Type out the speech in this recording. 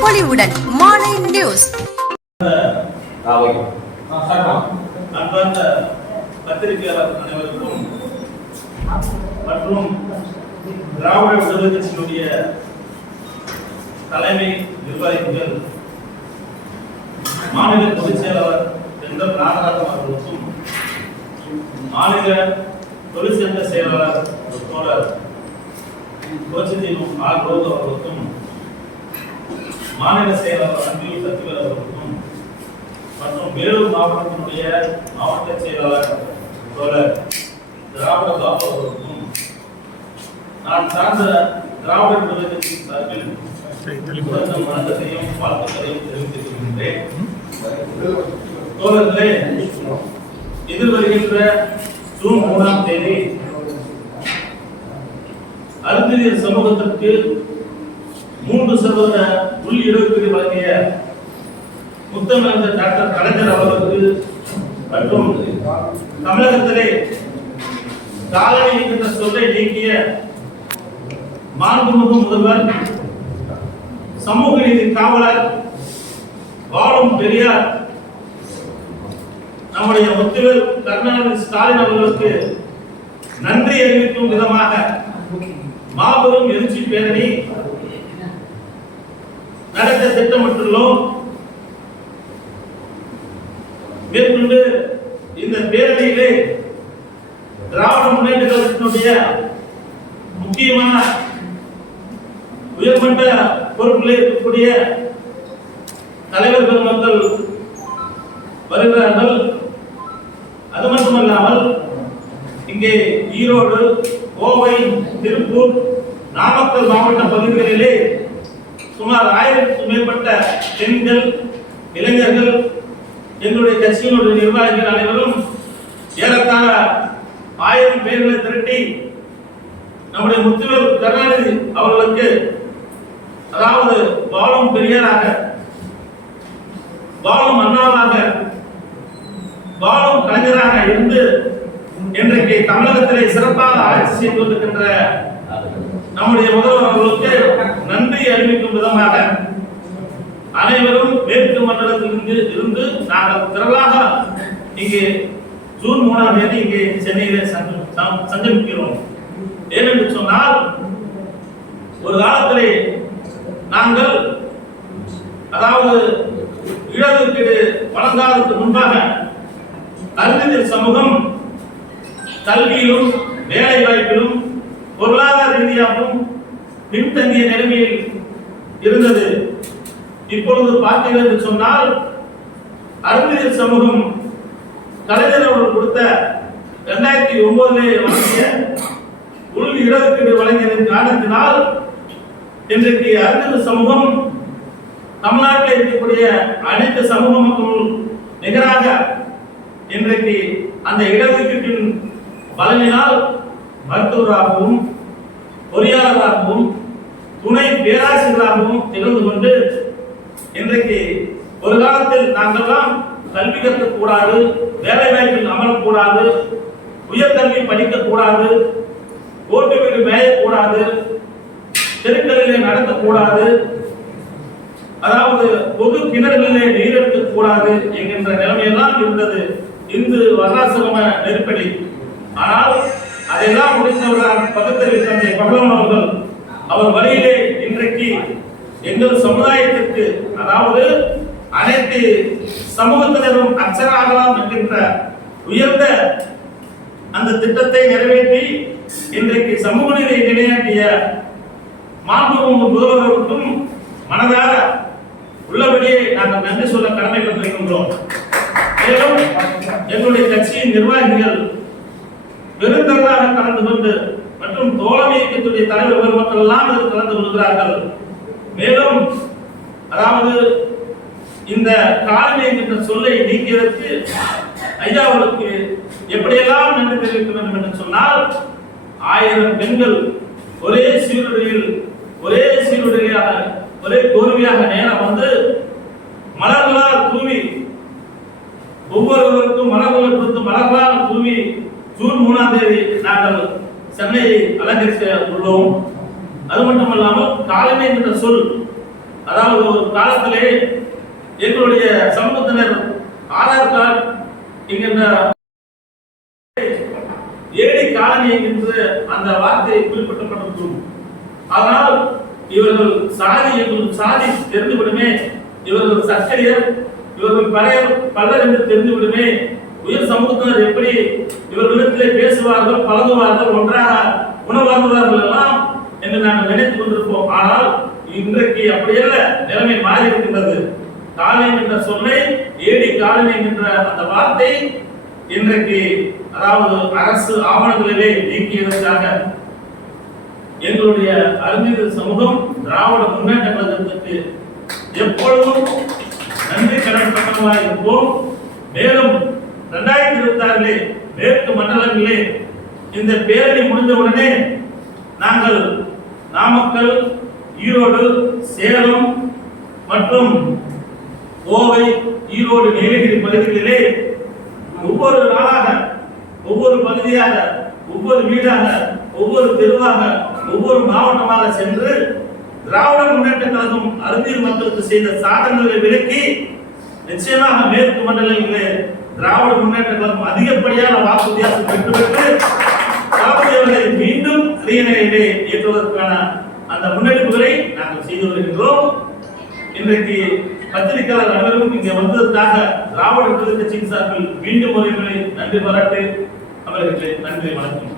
பொலிவுடன் மாலை நியூஸ். பத்திரிகையாளர் அனைவருக்கும் மற்றும் திராவிட விடுதலை கட்சியினுடைய தலைமை நிர்வாகிகள் மாநில பொதுச் செயலாளர் செந்தம் நாகராஜன் அவர்களுக்கும் மாநில தொழிற்சங்க செயலாளர் தோழர் புரட்சிதீபம் ஆர் ரோது அவர்களுக்கும் மாநில செயலாளர் அன்பில் சத்திவேல் அவர்களுக்கும் மற்றும் வேலூர் மாவட்டத்தினுடைய மாவட்ட செயலாளர் தோழர் திராவிட பாபு அவர்களுக்கும் நான் சார்ந்த திராவிட விடுதலை சார்பில் சிறந்த வணக்கத்தையும் வாழ்த்துக்களையும் தெரிவித்துக் கொள்கின்றேன். தோழர்களே எதிர்வருகின்ற ஜூன் மூணாம் தேதி அறிஞர் சமூகத்திற்கு மூன்று சதவீத உள் இடஒதுக்கீடு வழங்கிய முத்தமிழந்த டாக்டர் கலைஞர் அவர்களுக்கு மற்றும் தமிழகத்திலே காலனி என்ற சொல்லை நீக்கிய மாண்புமிகு முதல்வர் சமூக நீதி காவலர் வாழும் பெரியார் நம்முடைய முத்துவர் கருணாநிதி ஸ்டாலின் அவர்களுக்கு நன்றி அறிவிக்கும் விதமாக மாபெரும் எழுச்சி பேரணி நடத்த திட்டமிட்டுள்ளோம் மேற்கொண்டு இந்த பேரணியிலே திராவிட முன்னேற்ற கழகத்தினுடைய முக்கியமான உயர்மட்ட பொறுப்பில் இருக்கக்கூடிய தலைவர் பெருமக்கள் வருகிறார்கள். அது மட்டுமல்லாமல் இங்கே ஈரோடு கோவை திருப்பூர் நாமக்கல் மாவட்ட பகுதிகளிலே சுமார் ஆயிரத்துக்கும் மேற்பட்ட பெண்கள் இளைஞர்கள் எங்களுடைய கட்சியினுடைய நிர்வாகிகள் அனைவரும் ஏறத்தாழ ஆயிரம் பேர்களை திரட்டி நம்முடைய முத்துவர் கருணாநிதி அவர்களுக்கு அதாவது வாழும் பெரியாராக வாழும் அண்ணாவாக வாழும் கலைஞராக இருந்து இன்றைக்கு தமிழகத்திலே சிறப்பாக ஆட்சி செய்து கொண்டிருக்கின்ற நம்முடைய முதல்வர் அவர்களுக்கு கட்சி அறிவிக்கும் விதமாக அனைவரும் மேற்கு மண்டலத்திலிருந்து இருந்து நாங்கள் திரளாக இங்கே ஜூன் மூணாம் தேதி இங்கே சென்னையிலே சங்கமிக்கிறோம். ஏனென்று சொன்னால் ஒரு காலத்திலே நாங்கள் அதாவது இடதுக்கு வழங்காததுக்கு முன்பாக அறிஞர் சமூகம் கல்வியிலும் வேலை வாய்ப்பிலும் பொருளாதார ரீதியாகவும் பின்தங்கிய நிலைமையில் இருந்தது. இப்பொழுது பார்த்தீர்கள் என்று சொன்னால் அறிஞர் சமூகம் கலைஞர் அவர்கள் கொடுத்த இரண்டாயிரத்தி ஒன்பதிலே வழங்கிய உள் இடஒதுக்கீடு வழங்கியதன் காரணத்தினால் இன்றைக்கு அறிஞர் சமூகம் தமிழ்நாட்டில் இருக்கக்கூடிய அனைத்து சமூக மக்களும் நிகராக இன்றைக்கு அந்த இடஒதுக்கீட்டின் பலனினால் மருத்துவராகவும் பொறியாளராகவும் துணை பேராசிரியர்களாகவும் திகழ்ந்து கொண்டு இன்றைக்கு ஒரு காலத்தில் நாங்கள்லாம் கல்வி கற்கக்கூடாது வேலை வாய்ப்பில் அமரக்கூடாது உயர்கல்வி படிக்கக்கூடாது ஓட்டு வீடு மேயக்கூடாது தெருக்களிலே நடத்தக்கூடாது அதாவது பொது கிணறுகளிலே நீர் எடுக்கக்கூடாது என்கின்ற நிலைமையெல்லாம் இருந்தது. இந்து வர்ணாசிரம நெருக்கடி. ஆனால் அதையெல்லாம் முடிந்தவர்கள் பகுத்தறிவு தந்தை பகவான் அவர்கள் அவர் வழியிலே இன்றைக்கு எங்கள் சமுதாயத்திற்கு அதாவது அனைத்து சமூகத்தினரும் அச்சராகலாம் என்கின்ற உயர்ந்த அந்த திட்டத்தை நிறைவேற்றி இன்றைக்கு சமூக நிலை நிலையாட்டிய மாண்புமிகு முதல்வர்களுக்கும் மனதார உள்ளபடியே நாங்கள் நன்றி சொல்ல கடமைப்பட்டிருக்கின்றோம். மேலும் எங்களுடைய கட்சியின் நிர்வாகிகள் பெருந்தரலாக கலந்து கொண்டு மற்றும் தோழமை இயக்கத்துடைய தலைவர் பெருமக்கள் எல்லாம் இதில் கலந்து கொள்கிறார்கள். மேலும் அதாவது இந்த காலமை என்கின்ற சொல்லை நீக்கியதற்கு ஐயா எப்படியெல்லாம் நன்றி தெரிவிக்க வேண்டும் என்று சொன்னால் ஆயிரம் பெண்கள் ஒரே சீருடையில் ஒரே சீருடையாக ஒரே கோர்வையாக நேரம் வந்து மலர்களால் தூவி ஒவ்வொருவருக்கும் மலர்களை கொடுத்து மலர்களால் தூவி ஜூன் மூணாம் தேதி நாங்கள் சென்னையை அலங்கரிக்க உள்ளோம். அது மட்டுமல்லாமல் காலமே என்ற சொல் அதாவது ஒரு காலத்திலே எங்களுடைய சமூகத்தினர் ஆதார் கார்டு என்கின்ற ஏடி காலனி என்கின்ற அந்த வார்த்தையை குறிப்பிட்டப்பட்டிருக்கும். ஆனால் இவர்கள் சாதி எங்களும் சாதி தெரிந்துவிடுமே இவர்கள் சக்கரியர் இவர்கள் பழையர் பலர் என்று தெரிந்துவிடுமே உயர் சமூகத்தினர் எப்படி இவர்களிடத்திலே பேசுவார்கள் பழகுவார்கள் ஒன்றாக உணவாங்குவார்கள் எல்லாம் என்று நாங்கள் நினைத்துக் கொண்டிருப்போம். ஆனால் இன்றைக்கு அப்படியல்ல நிலைமை மாறி இருக்கின்றது காலம் என்ற சொல்லை ஏடி காலனி என்ற அந்த வார்த்தை இன்றைக்கு அதாவது அரசு ஆவணங்களிலே நீக்கியதற்காக எங்களுடைய அறிஞர் சமூகம் திராவிட முன்னேற்ற கழகத்திற்கு எப்பொழுதும் நன்றி கடன்பட்டவர்களாக இருப்போம். மேலும் இரண்டாயிரத்தி இருபத்தி ஆறிலே மேற்கு மண்டலங்களிலே இந்த பேரணி முடிந்தவுடனே நாங்கள் நாமக்கல் ஈரோடு சேலம் மற்றும் கோவை ஈரோடு நீலகிரி பகுதிகளிலே ஒவ்வொரு நாளாக ஒவ்வொரு பகுதியாக ஒவ்வொரு வீடாக ஒவ்வொரு தெருவாக ஒவ்வொரு மாவட்டமாக சென்று திராவிட முன்னேற்ற கழகம் அறிவியல் மக்களுக்கு செய்த சாதனைகளை விலக்கி நிச்சயமாக மேற்கு மண்டலங்களிலே திராவிட முன்னேற்ற கழகம் அதிகப்படியான வாக்கு வித்தியாசம் பெற்று பெற்று தளபதி அவர்களை மீண்டும் அரியணையிலே ஏற்றுவதற்கான அந்த முன்னெடுப்புகளை நாங்கள் செய்து வருகின்றோம். இன்றைக்கு பத்திரிகையாளர் அனைவரும் இங்கே வந்ததற்காக திராவிட விடுதலை கட்சியின் சார்பில் மீண்டும் ஒரு முறை நன்றி பாராட்டு அவர்களுக்கு நன்றி வணக்கம்.